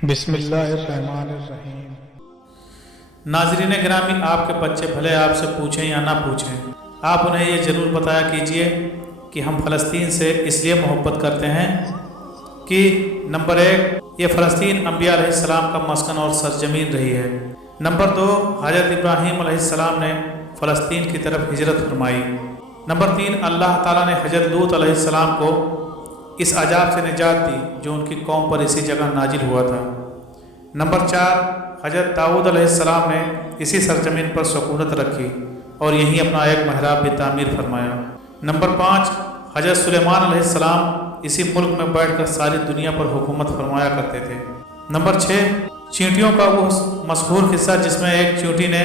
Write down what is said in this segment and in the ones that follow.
बिस्मिल्लाहिर्रहमानिर्रहीम। नाज़रीन ग्रामी, आपके बच्चे भले आपसे पूछें या ना पूछें, आप उन्हें ये ज़रूर बताया कीजिए कि हम फ़लस्तीन से इसलिए मोहब्बत करते हैं कि नंबर 1, ये फ़लस्तीन अंबिया अलैहिस्सलाम का मस्कन और सरजमीन रही है। नंबर 2, हज़रत इब्राहीम अलैहिस्सलाम ने फ़लस्तीन की तरफ हिजरत फरमाई। नंबर 3, अल्लाह ताला ने हज़रत लूत अलैहिस्सलाम को इस अजाब से निजात दी जो उनकी कौम पर इसी जगह नाजिल हुआ था। नंबर 4, हज़रत दाऊद अलैहिस्सलाम ने इसी सरजमीन पर सुकूनत रखी और यहीं अपना एक महराब भी तामीर फरमाया। नंबर 5, हज़रत सुलेमान अलैहिस्सलाम इसी मुल्क में बैठकर सारी दुनिया पर हुकूमत फरमाया करते थे। नंबर 6, चींटियों का वो मशहूर किस्सा जिसमें एक चींटी ने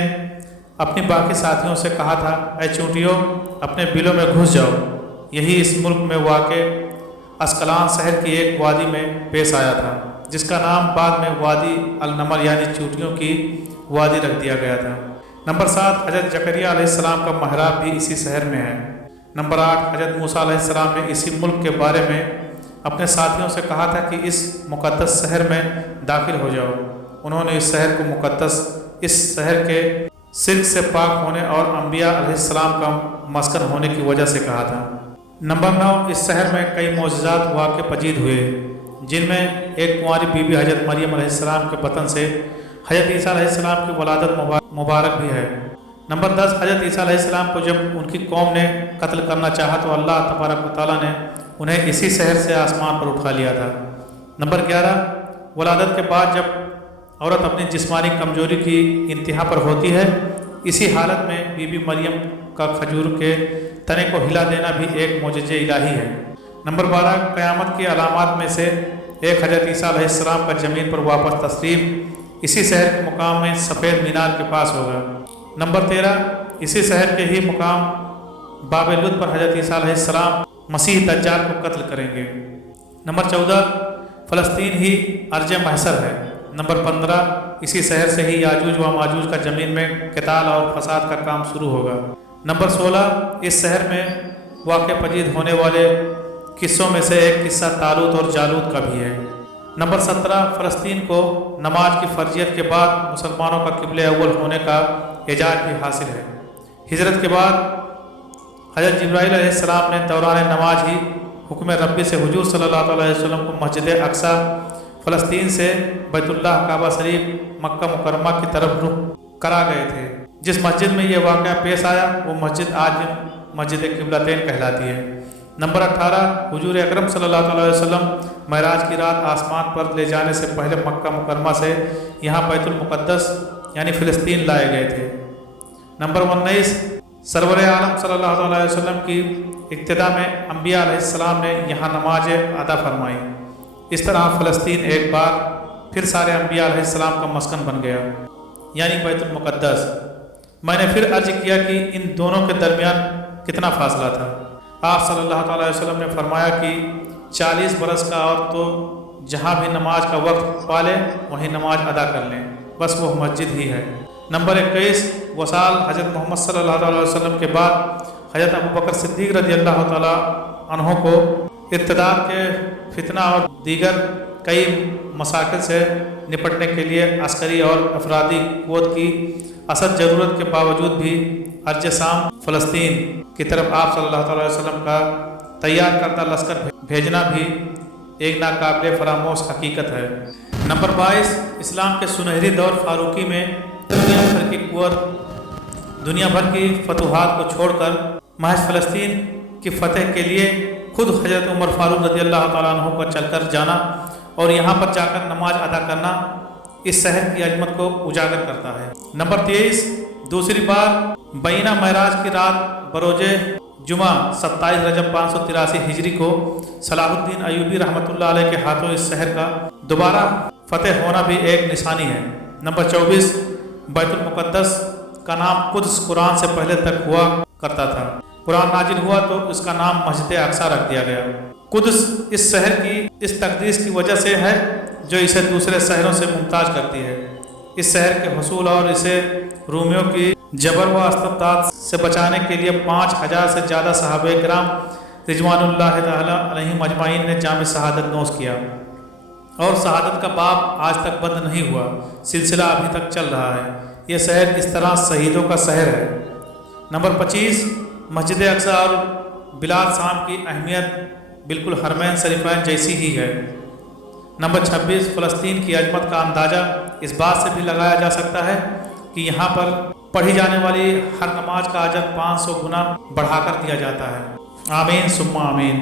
अपनी बाकी साथियों से कहा था, ऐ चींटियों, अपने बिलों में घुस जाओ। यही इस मुल्क में वाक़े अस्कलान शहर की एक वादी में पेश आया था, जिसका नाम बाद में वादी अल-नमल यानी चींटियों की वादी रख दिया गया था। नंबर 7, हज़रत जकरिया अलैहिस्सलाम का महराब भी इसी शहर में है। नंबर 8, हज़रत मूसा अलैहिस्सलाम ने इसी मुल्क के बारे में अपने साथियों से कहा था कि इस मुक़द्दस शहर में दाखिल हो जाओ। उन्होंने इस शहर को मुक़द्दस, इस शहर के शिर्क से पाक होने और अंबिया अलैहिस्सलाम का मस्कन होने की वजह से कहा था। नंबर 9, इस शहर में कई मौजज़ात वाक़े पजीद हुए, जिनमें एक कुंवारी बीबी हज़रत मरियम अलैहिस्सलाम के बतन से हज़रत ईसा अलैहिस्सलाम की वलादत मुबारक भी है। नंबर 10, हज़रत ईसा अलैहिस्सलाम को जब उनकी कौम ने कत्ल करना चाहा तो अल्लाह तबारक व तआला ने उन्हें इसी शहर से आसमान पर उठा लिया था। नंबर 11, वलादत के बाद जब औरत अपनी जिस्मानी कमजोरी की इंतहा पर होती है, इसी हालत में बीबी मरियम का खजूर के तने को हिला देना भी एक मोजज़े इलाही है। नंबर 12, क़यामत की अलामात में से एक हज़रत ईसा अलैहिस्सलाम का ज़मीन पर वापस तस्लीम इसी शहर के मुकाम में सफ़ेद मीनार के पास होगा। नंबर 13, इसी शहर के ही मुकाम बाब-ए-लुद पर हज़रत ईसा अलैहिस्सलाम मसीह दज्जाल को कत्ल करेंगे। नंबर 14, फ़लस्तीन ही अर्ज़ महशर है। नंबर 15, इसी शहर से ही याजूज व माजूज का ज़मीन में क़िताल और फसाद का काम शुरू होगा। नंबर 16, इस शहर में वाक़े पजीद होने वाले किस्सों में से एक किस्सा तालूत और जालूत का भी है। नंबर 17, फ़लस्तीन को नमाज की फ़र्जियत के बाद मुसलमानों का क़िबले अव्वल होने का एजाज़ भी हासिल है। हिजरत के बाद हज़रत जिब्राईल अलैहिस्सलाम ने दौरान नमाज ही हुक्म रब्बी से हुजूर सल्लल्लाहु अलैहि वसल्लम को मस्जिद अक्सा फ़लस्तीन से बैतुल्लाह काबा शरीफ मक्का मुकर्रमा की तरफ रुख करा गए थे। जिस मस्जिद में ये वाक़या पेश आया वो मस्जिद आज मस्जिद क़िबलतैन कहलाती है। नंबर 18, हुजूर अकरम सल्लल्लाहु अलैहि वसल्लम महराज की रात आसमान पर ले जाने से पहले मक्का मुकर्रमा से यहाँ बैतुल मुक़द्दस यानी फ़लस्तीन लाए गए थे। नंबर 19, सरवर आलम सल्लल्लाहु अलैहि वसल्लम की इब्तिदा में अंबिया अलैहिस्सलाम ने यहाँ नमाज अदा फरमाई। इस तरह फ़लस्तीन एक बार फिर सारे अंबिया अलैहिस्सलाम का मस्कन बन गया, यानी बैतुल मुक़द्दस। मैंने फिर अर्ज किया कि इन दोनों के दरमियान कितना फासला था। आप सल्लल्लाहु अलैहि वसल्लम ने फरमाया कि 40 बरस का और तो जहाँ भी नमाज का वक्त पाले वहीं नमाज अदा कर लें, बस वो मस्जिद ही है। नंबर 21, वसाल हज़रत मोहम्मद सल्लल्लाहु अलैहि वसल्लम के बाद हज़रत अबू बकर सिद्दीक़ रज़ियल्लाहु तआला अन्हु को इक़्तिदार के फितना और दीगर कई मसाकिल से निपटने के लिए अस्करी और अफरादी क़ुव्वत की असद ज़रूरत के बावजूद भी अर्ज शाम फ़लस्तीन की तरफ आप सल्लल्लाहु अलैहि वसल्लम का तैयार करदा लश्कर भेजना भी एक नाकाबिल फरामोश हकीकत है। नंबर 22, इस्लाम के सुनहरी दौर फारूकी में दुनिया भर की फतूहात को छोड़कर महज फ़लस्तीन की फ़तह के लिए खुद हज़रत उमर फ़ारूक रज़ियल्लाहु तआला अन्हु पर चलकर जाना और यहाँ पर जाकर नमाज अदा करना इस शहर की अजमत को उजागर करता है। नंबर 23, दूसरी बार बैना महराज की रात बरोजे जुमा 27 रजब 583 हिजरी को सलाहुद्दीन अयूबी रहमतुल्लाह अलैह के हाथों इस शहर का दोबारा फ़तेह होना भी एक निशानी है। नंबर 24, बैतुल मुक़द्दस का नाम कुद्स कुरान से पहले तक हुआ करता था। कुरान नाजिल हुआ तो इसका नाम मस्जिद अक्सा रख दिया गया। कुद्स इस शहर की इस तकदीस की वजह से है जो इसे दूसरे शहरों से मुमताज़ करती है। इस शहर के हसूल और इसे रूमियों की जबर व इस्तब्दाद से बचाने के लिए 5000 से ज़्यादा सहाबा-ए-किराम रिज़वानुल्लाह तआला अलैहिम अजमाइन ने जाम शहादत नोश किया। اور शहादत का बाब आज तक बंद नहीं हुआ, सिलसिला अभी तक चल रहा है। ये शहर इस तरह शहीदों का शहर है। नंबर 25, मस्जिद अक्सा और बिलाल शाम की अहमियत बिल्कुल हरमैन शरीफैन जैसी ही है। नंबर 26, फ़लस्तीन की अजमत का अंदाज़ा इस बात से भी लगाया जा सकता है कि यहाँ पर पढ़ी जाने वाली हर नमाज का अजर 500 गुना बढ़ाकर दिया जाता है। आमीन सुम्मा आमीन।